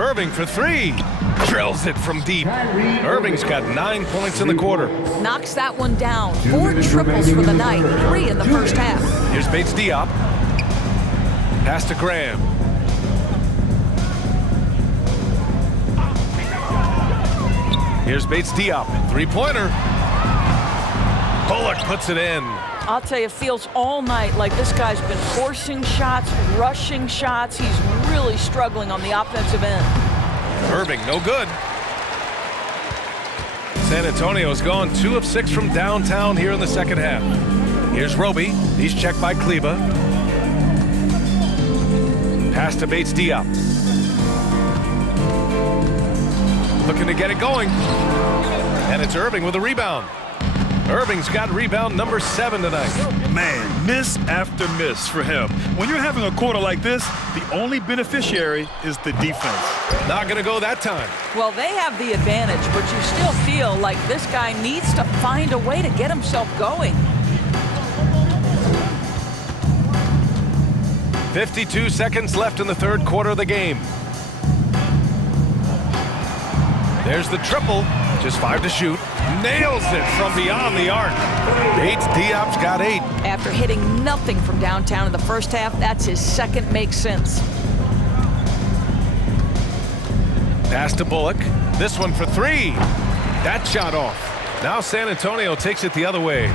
Irving for three. Drills it from deep. Irving's got 9 points in the quarter. Knocks that one down. 4 triples for the night, 3 in the first half. Here's Bates Diop. Pass to Graham. Here's Bates Diop. Three-pointer. Bullock puts it in. I'll tell you, it feels all night like this guy's been forcing shots, rushing shots. He's really struggling on the offensive end. Irving, no good. San Antonio's gone 2 of 6 from downtown here in the second half. Here's Roby. He's checked by Kleba. Pass to Bates Diop. Looking to get it going. And it's Irving with a rebound. Irving's got rebound number 7 tonight. Man, miss after miss for him. When you're having a quarter like this, the only beneficiary is the defense. Not going to go that time. Well, they have the advantage, but you still feel like this guy needs to find a way to get himself going. 52 seconds left in the third quarter of the game. There's the triple. Just 5 to shoot. Nails it from beyond the arc. Bates Diop's got 8. After hitting nothing from downtown in the first half, that's his second make since. Pass to Bullock. This one for 3. That shot off. Now San Antonio takes it the other way.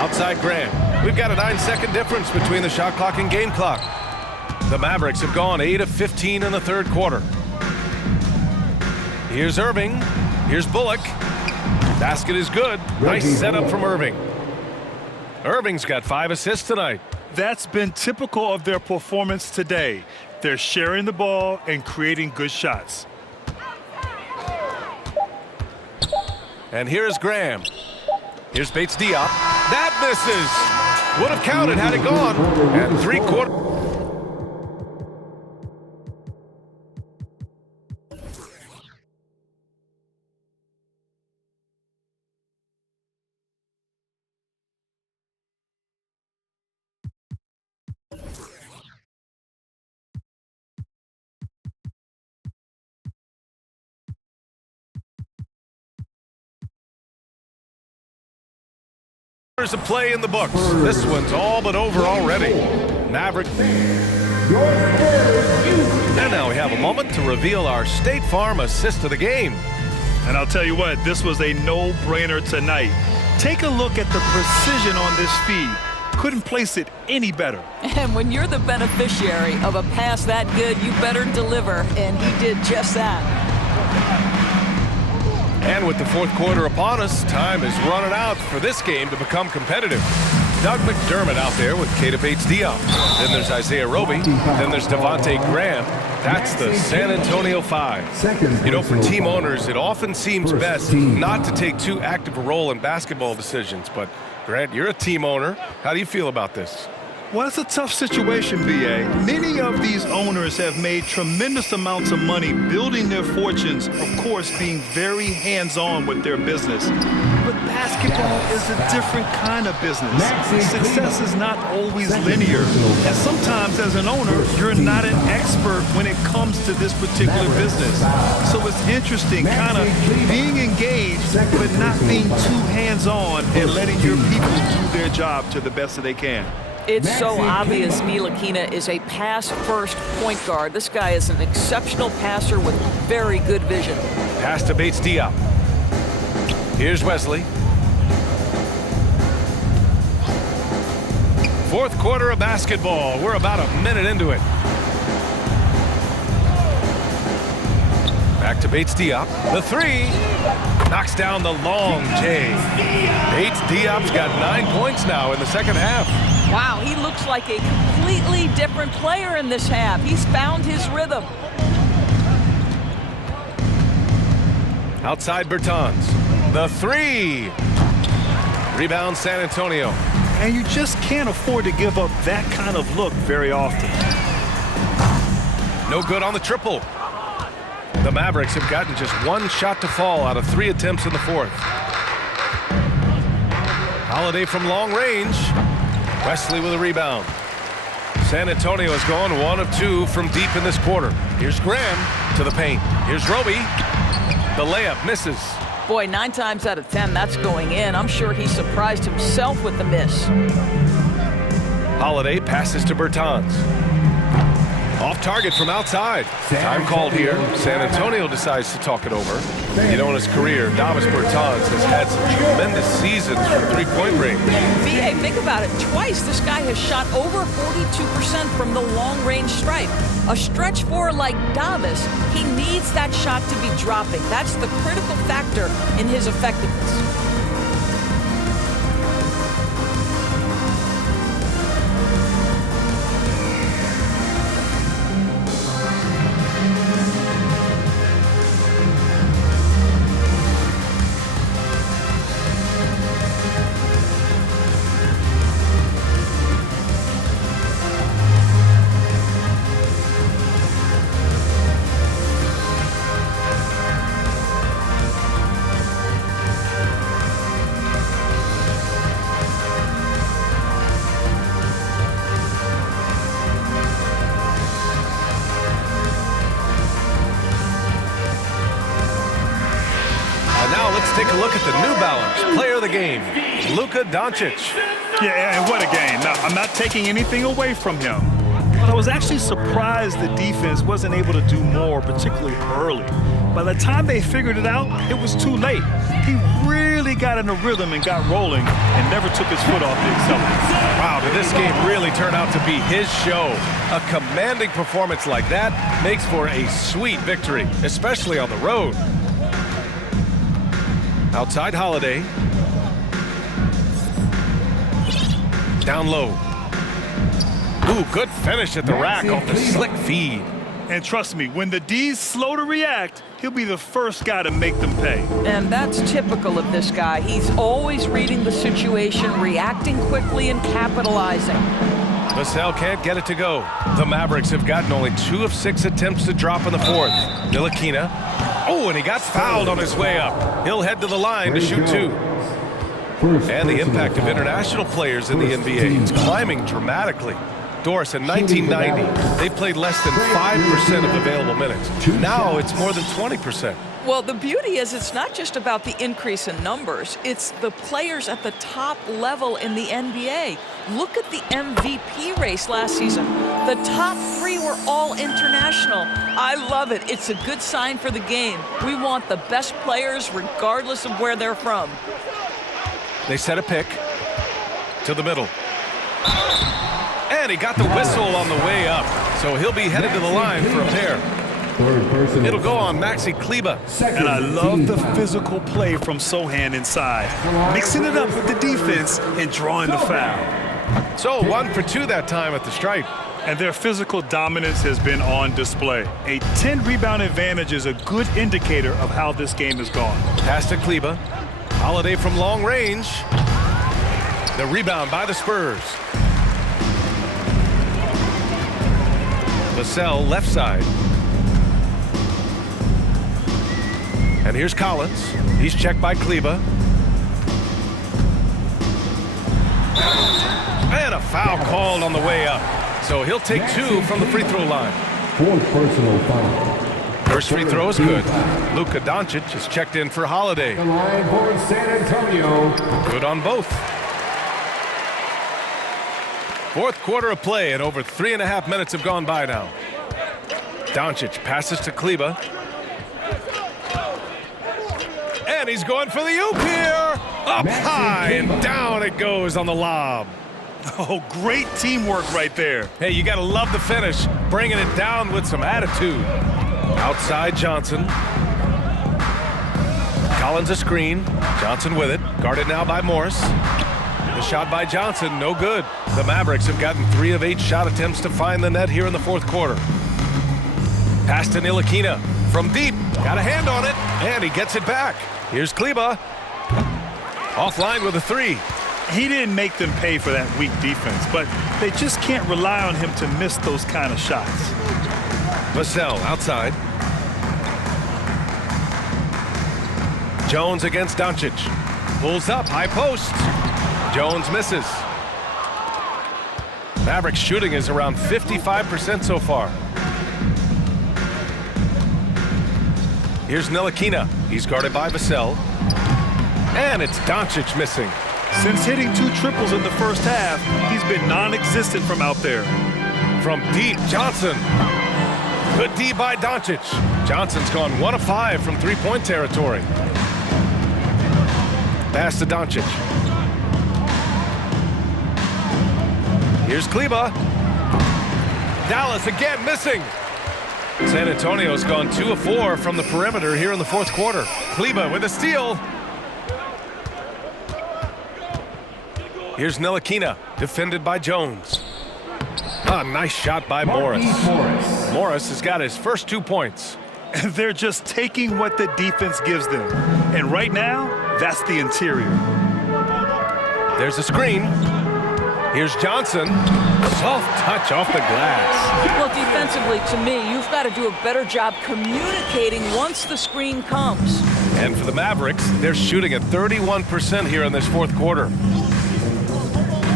Outside Graham. We've got a 9-second difference between the shot clock and game clock. The Mavericks have gone 8 of 15 in the third quarter. Here's Irving. Here's Bullock. Basket is good. Nice setup from Irving. Irving's got 5 assists tonight. That's been typical of their performance today. They're sharing the ball and creating good shots. And here's Graham. Here's Bates Diop. That misses. Would have counted had it gone. And 3/4. There's a play in the books. This one's all but over already. Maverick. And now we have a moment to reveal our State Farm assist of the game. And I'll tell you what, this was a no-brainer tonight. Take a look at the precision on this feed. Couldn't place it any better. And when you're the beneficiary of a pass that good, you better deliver, and he did just that. And with the fourth quarter upon us, time is running out for this game to become competitive. Doug McDermott out there with Keita Bates Diop. Then there's Isaiah Roby. Then there's Devontae Graham. That's the San Antonio 5. You know, for team owners, it often seems best not to take too active a role in basketball decisions. But, Grant, you're a team owner. How do you feel about this? Well, it's a tough situation, B.A. Many of these owners have made tremendous amounts of money building their fortunes, of course, being very hands-on with their business. But basketball is a different kind of business. Success is not always linear. And sometimes, as an owner, you're not an expert when it comes to this particular business. So it's interesting kind of being engaged, but not being too hands-on and letting your people do their job to the best that they can. It's so obvious Ntilikina is a pass-first point guard. This guy is an exceptional passer with very good vision. Pass to Bates Diop. Here's Wesley. Fourth quarter of basketball. We're about a minute into it. Back to Bates Diop. The 3. Knocks down the long J. Bates Diop's got 9 points now in the second half. Wow, he looks like a completely different player in this half. He's found his rhythm. Outside Bertans. The 3. Rebound San Antonio. And you just can't afford to give up that kind of look very often. No good on the triple. The Mavericks have gotten just 1 shot to fall out of 3 attempts in the fourth. Holiday from long range. Wesley with a rebound. San Antonio is going 1 of 2 from deep in this quarter. Here's Graham to the paint. Here's Roby. The layup misses. Boy, 9 times out of 10, that's going in. I'm sure he surprised himself with the miss. Holiday passes to Bertans. Off target from outside. Time called here. San Antonio decides to talk it over. You know, in his career, Davis Bertans has had some tremendous seasons from three-point range. B.A., think about it. Twice this guy has shot over 42% from the long-range stripe. A stretch four like Davis, he needs that shot to be dropping. That's the critical factor in his effectiveness. Let's take a look at the New Balance player of the game, Luka Doncic. Yeah, and what a game. Now, I'm not taking anything away from him, but I was actually surprised the defense wasn't able to do more, particularly early. By the time they figured it out, it was too late. He really got in a rhythm and got rolling and never took his foot off the accelerator. Wow, did this game really turn out to be his show? A commanding performance like that makes for a sweet victory, especially on the road. Outside Holiday. Down low. Ooh, good finish at the rack off the slick feed. And trust me, when the D's slow to react, he'll be the first guy to make them pay. And that's typical of this guy. He's always reading the situation, reacting quickly, and capitalizing. Vassell can't get it to go. The Mavericks have gotten only 2 of 6 attempts to drop in the fourth. Ntilikina. Oh, and he got fouled on his way up. He'll head to the line to shoot 2. And the impact of international players in the NBA is climbing dramatically. Doris, in 1990, they played less than 5% of available minutes. Now it's more than 20%. Well, the beauty is it's not just about the increase in numbers. It's the players at the top level in the NBA. Look at the MVP race last season. The top 3 were all international. I love it. It's a good sign for the game. We want the best players regardless of where they're from. They set a pick to the middle. And he got the whistle on the way up. So he'll be headed to the line for a pair. It'll go on Maxi Kleber. And I love the physical play from Sohan inside, mixing it up with the defense and drawing the foul. So 1 for 2 that time at the stripe. And their physical dominance has been on display. A 10-rebound advantage is a good indicator of how this game has gone. Pass to Kleber. Holiday from long range. The rebound by the Spurs. Vassell left side. And here's Collins. He's checked by Kleber. And a foul called on the way up. So he'll take 2 from the free throw line. 4th personal foul. First free throw is good. Luka Doncic is checked in for Holiday. The line for San Antonio. Good on both. Fourth quarter of play, and over 3.5 minutes have gone by now. Doncic passes to Kleber. And he's going for the oop here. Up high and down it goes on the lob. Oh, great teamwork right there. Hey, you got to love the finish. Bringing it down with some attitude. Outside Johnson. Collins a screen. Johnson with it. Guarded now by Morris. The shot by Johnson, no good. The Mavericks have gotten 3 of 8 shot attempts to find the net here in the fourth quarter. Pass to Ntilikina from deep. Got a hand on it, and he gets it back. Here's Kleber. Offline with a 3. He didn't make them pay for that weak defense, but they just can't rely on him to miss those kind of shots. Vassell outside. Jones against Doncic. Pulls up, high post. Jones misses. Mavericks shooting is around 55% so far. Here's Ntilikina. He's guarded by Vassell. And it's Doncic missing. Since hitting 2 triples in the first half, he's been non-existent from out there. From deep, Johnson. Good D by Doncic. Johnson's gone 1 of 5 from three-point territory. Pass to Doncic. Here's Kleba. Dallas again missing. San Antonio's gone 2 of 4 from the perimeter here in the fourth quarter. Kleba with a steal. Here's Ntilikina, defended by Jones. A nice shot by Morris. Morris has got his first 2 points. And they're just taking what the defense gives them. And right now, that's the interior. There's a screen. Here's Johnson. Soft touch off the glass. Well, defensively, to me, you've got to do a better job communicating once the screen comes. And for the Mavericks, they're shooting at 31% here in this fourth quarter.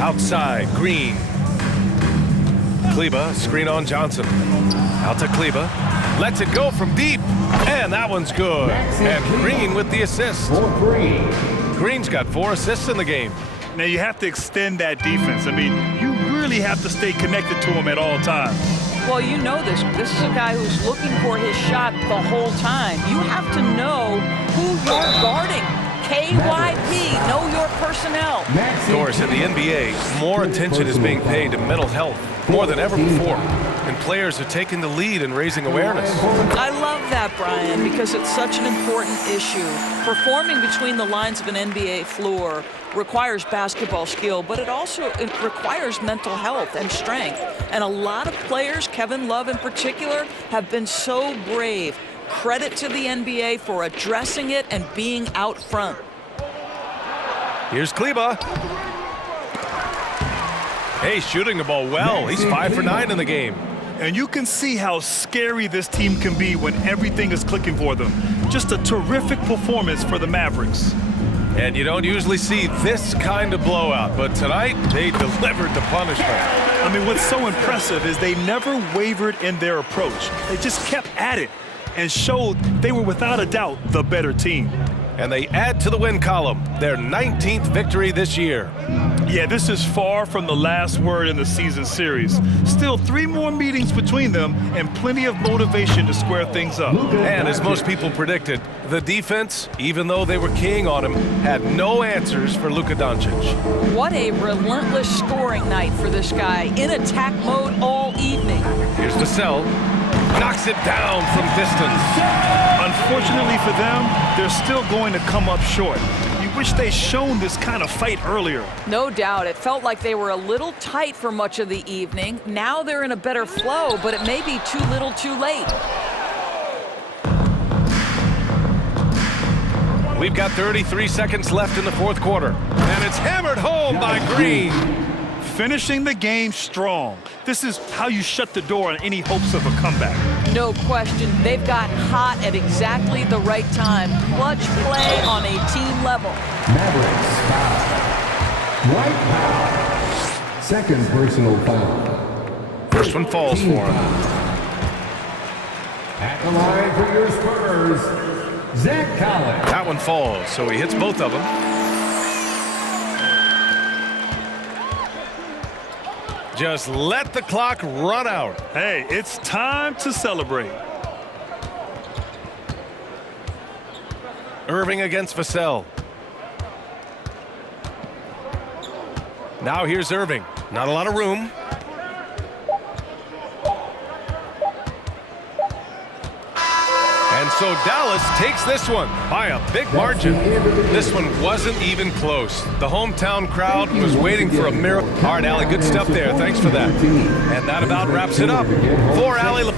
Outside, Green. Kleba, screen on Johnson. Out to Kleba. Lets it go from deep. And that one's good. And Green with the assist. Green's got 4 assists in the game. Now, you have to extend that defense. I mean, you really have to stay connected to him at all times. Well, you know this. This is a guy who's looking for his shot the whole time. You have to know who you're guarding. KYP, know your personnel. Doris, in the NBA, more attention is being paid to mental health more than ever before. And players are taking the lead in raising awareness. I love that, Brian, because it's such an important issue. Performing between the lines of an NBA floor requires basketball skill, but it requires mental health and strength. And a lot of players, Kevin Love in particular, have been so brave. Credit to the NBA for addressing it and being out front. Here's Kleba. Hey, shooting the ball well. He's 5 for 9 in the game. And you can see how scary this team can be when everything is clicking for them. Just a terrific performance for the Mavericks. And you don't usually see this kind of blowout, but tonight they delivered the punishment. I mean, what's so impressive is they never wavered in their approach. They just kept at it and showed they were without a doubt the better team. And they add to the win column, their 19th victory this year. Yeah, this is far from the last word in the season series. Still 3 more meetings between them and plenty of motivation to square things up. And as most people predicted, the defense, even though they were keying on him, had no answers for Luka Doncic. What a relentless scoring night for this guy, in attack mode all evening. Here's Vassell. Knocks it down from distance. Unfortunately for them, they're still going to come up short. You wish they'd shown this kind of fight earlier. No doubt. It felt like they were a little tight for much of the evening. Now they're in a better flow, but it may be too little too late. We've got 33 seconds left in the fourth quarter. And it's hammered home by Green. Finishing the game strong. This is how you shut the door on any hopes of a comeback. No question. They've gotten hot at exactly the right time. Clutch play on a team level. Mavericks foul. White foul. Second personal foul. First one falls for him. At the line for your Spurs, Zach Collins. That one falls, so he hits both of them. Just let the clock run out. Hey, it's time to celebrate. Irving against Vassell. Now here's Irving. Not a lot of room. And so Dallas takes this one by a big margin. This one wasn't even close. The hometown crowd was waiting for a miracle. All right, Allie, good stuff there. Thanks for that. And that about wraps it up. For Allie.